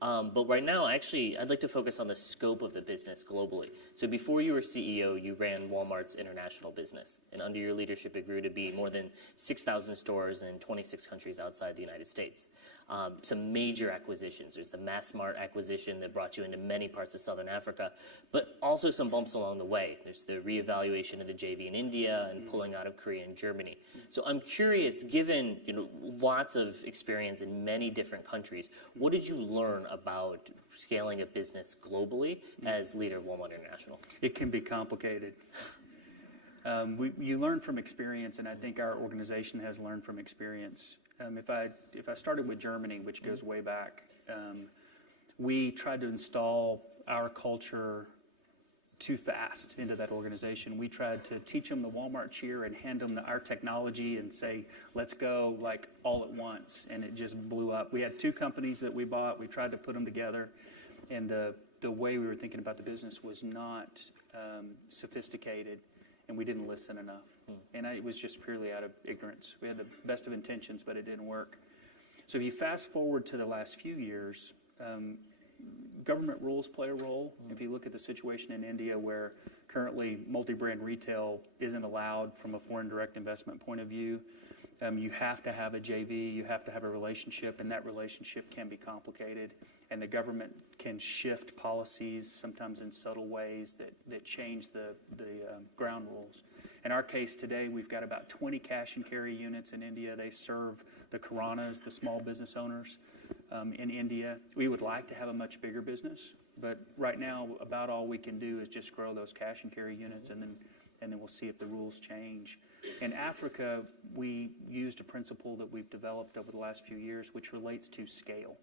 But right now, actually, I'd like to focus on the scope of the business globally. So before you were CEO, you ran Walmart's international business. And under your leadership, it grew to be more than 6,000 stores in 26 countries outside the United States. Some major acquisitions. There's the MassMart acquisition that brought you into many parts of Southern Africa, but also some bumps along the way. There's the reevaluation of the JV in India and pulling out of Korea and Germany. So I'm curious, given lots of experience in many different countries, what did you learn about scaling a business globally as leader of Walmart International? It can be complicated. You learn from experience, and I think our organization has learned from experience. If I started with Germany, which goes way back, we tried to install our culture too fast into that organization. We tried to teach them the Walmart cheer and hand them our technology and say, let's go, like all at once, and it just blew up. We had two companies that we bought. We tried to put them together, and the way we were thinking about the business was not sophisticated, and we didn't listen enough. And it was just purely out of ignorance. We had the best of intentions, but it didn't work. So if you fast forward to the last few years, government rules play a role. If you look at the situation in India, where currently multi-brand retail isn't allowed from a foreign direct investment point of view, you have to have a JV, you have to have a relationship, and that relationship can be complicated. And the government can shift policies, sometimes in subtle ways that change the ground rules. In our case today, we've got about 20 cash and carry units in India. They serve the Kiranas, the small business owners in India. We would like to have a much bigger business, but right now about all we can do is just grow those cash and carry units, and then we'll see if the rules change. In Africa, we used a principle that we've developed over the last few years, which relates to scale.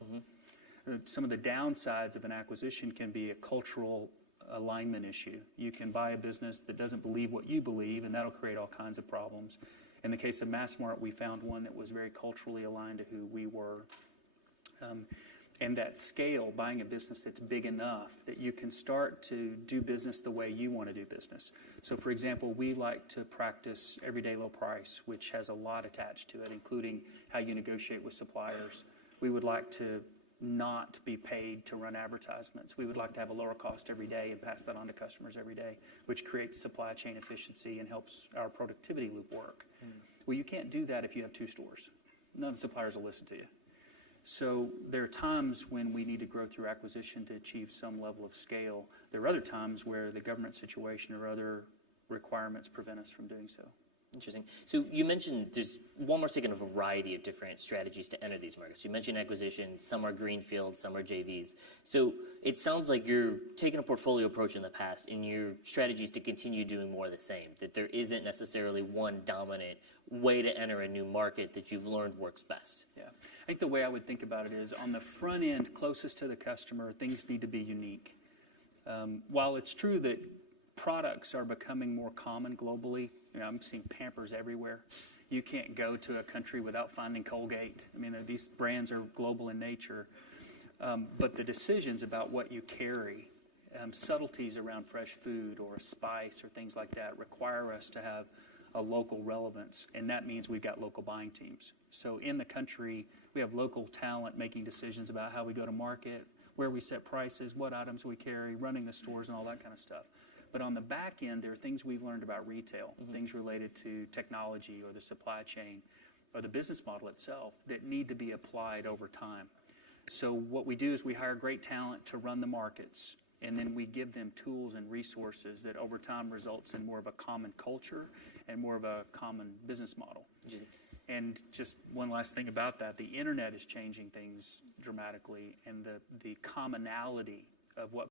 Some of the downsides of an acquisition can be a cultural alignment issue. You can buy a business that doesn't believe what you believe, and that'll create all kinds of problems. In the case of MassMart, we found one that was very culturally aligned to who we were. And that scale, buying a business that's big enough that you can start to do business the way you want to do business. So, for example, we like to practice everyday low price, which has a lot attached to it, including how you negotiate with suppliers. We would like to not be paid to run advertisements. We would like to have a lower cost every day and pass that on to customers every day, which creates supply chain efficiency and helps our productivity loop work. Well, you can't do that if you have two stores. None of the suppliers will listen to you. So there are times when we need to grow through acquisition to achieve some level of scale. There are other times where the government situation or other requirements prevent us from doing so. Interesting. So you mentioned Walmart's taken a variety of different strategies to enter these markets. You mentioned acquisition, some are greenfield, some are JVs. So it sounds like you're taking a portfolio approach in the past, and your strategy is to continue doing more of the same, that there isn't necessarily one dominant way to enter a new market that you've learned works best. Yeah. I think the way I would think about it is on the front end, closest to the customer, things need to be unique. While it's true that products are becoming more common globally, I'm seeing Pampers everywhere. You can't go to a country without finding Colgate. I mean, these brands are global in nature. But the decisions about what you carry, subtleties around fresh food or a spice or things like that require us to have a local relevance, and that means we've got local buying teams. So in the country, we have local talent making decisions about how we go to market, where we set prices, what items we carry, running the stores, and all that kind of stuff. But on the back end, there are things we've learned about retail, things related to technology or the supply chain or the business model itself that need to be applied over time. So what we do is we hire great talent to run the markets, and then we give them tools and resources that over time results in more of a common culture and more of a common business model. And just one last thing about that, the internet is changing things dramatically, and the commonality of what